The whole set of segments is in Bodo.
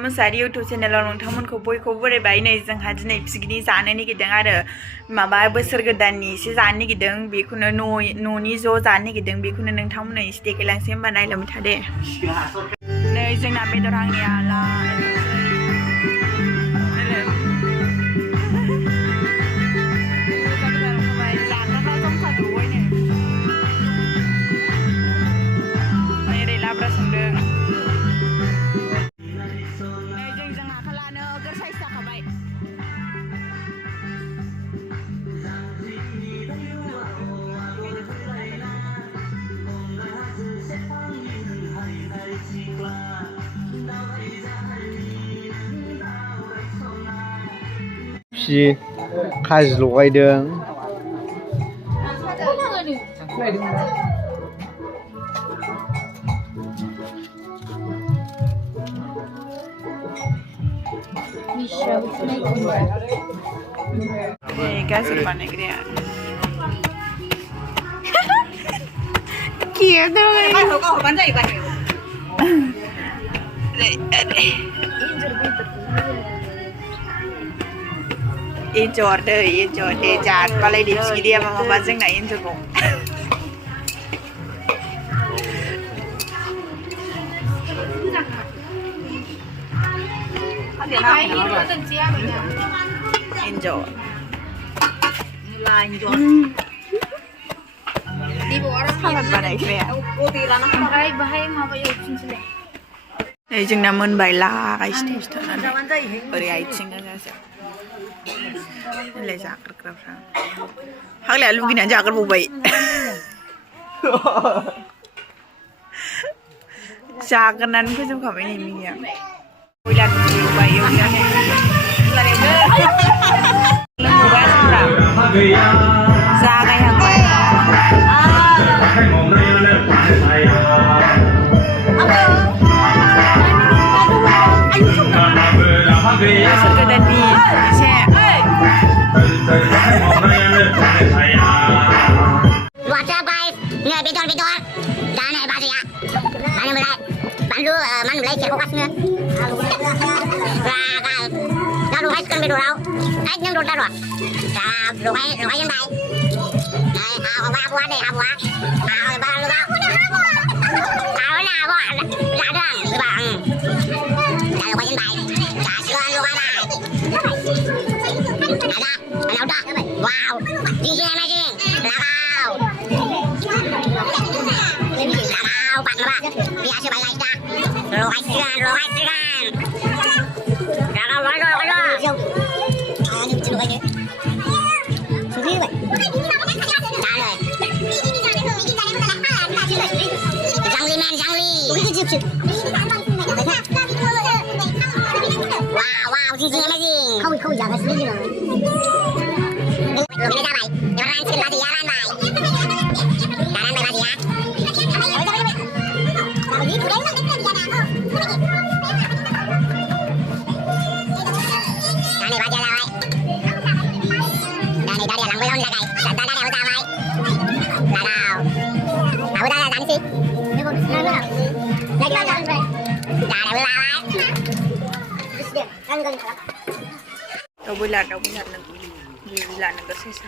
मोसाहारि इउटुब चेनेलाव नोंथांमोनखौ बयखौबो बरायबाय नै जोंहा दिनै पिकनिक जानो नागिरदों आरो माबा बोसोर गोदाननि एसे जानो नागिरदों बेखौनो न'नि ज' जानो नागिरदों बेखौनो नोंथांमोननो एसे देखायलांसै होमबा नायलांबाय थादे नै जोंना बेदर हांनाया खाजि लगायदों गाजर बानायग्राया गियो एन्जर दै एन्जर दे जाबालाय दे फिगिरिया माबा जोंना एन्जरखौ एन्जर सालाद बानायग्राया नै जोंना मोनबाय लागायसिनो थानानै ओरै आथिं गोजासो जाग्राफ्रा हाग्लाया लुगैनानै जाग्रोबावबाय जाग्रोनानै फोजोबखाबाय नै मिनिया बयलार एवबाय एवनानै लोंबोबाय जागायहांबाय बोसोर गोदाननि एसे दाउ बयलार नोगोर साइसा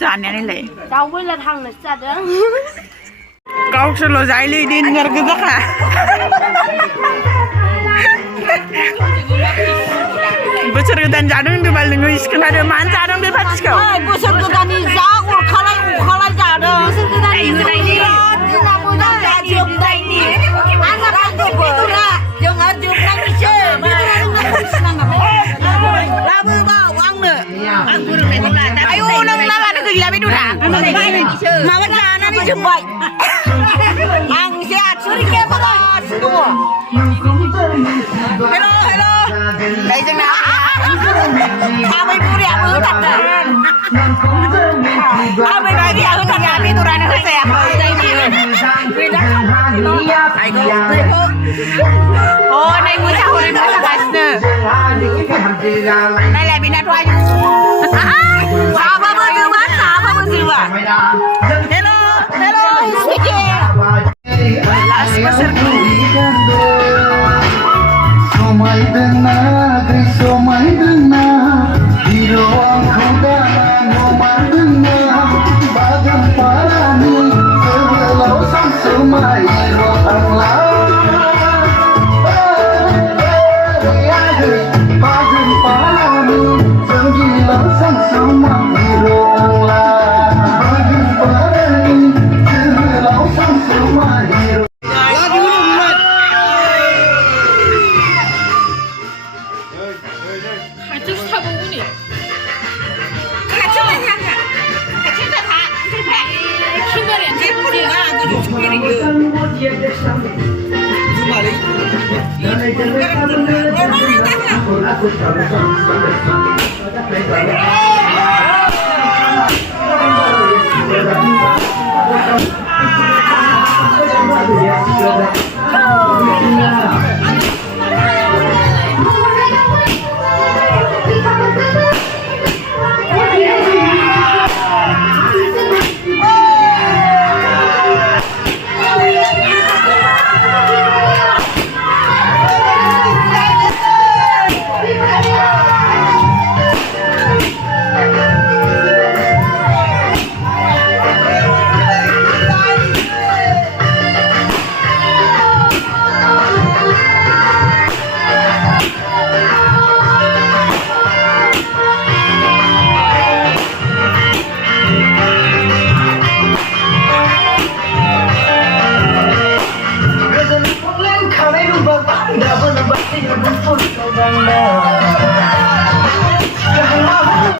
जानायालाय दाउ बयलार हांनो जादों गावसोरल' जायोलै देनजार गोजाखा बोसोर गोदान जादों होनदोंबा नोङो सिखोनादो मानो जादों बे पार्टिखौ बोसोर गोदाननि जा अरखालाय जादों बोसोर गोदाननि दिना मोजां जोबनायनि जोंहा जोबनायनिसो लाबोबाव आंनो आं फोरोंनायखौ आयौ नों लाबानो गैला बेदरा माबा जानानै जोब्बाय आं एसे आथिंनिखे माबासिनो दङ हेल' नै जोंना आबै बुरियाबो होथारदों आबै बायदिया होथारदों बेदरानो होजायाखै नै मोसागासिनो नायलाय बेनाथ' आयु जाबाबो जोबा हेल' स्पिकिं लास्ट बोसोरनि समायदोंना दै समायदोंना हिर' आंखौ दाना नमायदोंना बागान पारानि जोहोलाव सानसुमा हिर' आंला बागान पारानि जोहोलाव सानसुमा हिर' आंला बागान पारानि जोहोलाव सानसुमा हिर' 같이 타보구니. 같이 타자. 같이 타자. 킹거리 안 제풀이가 그 Double the body, you're the full of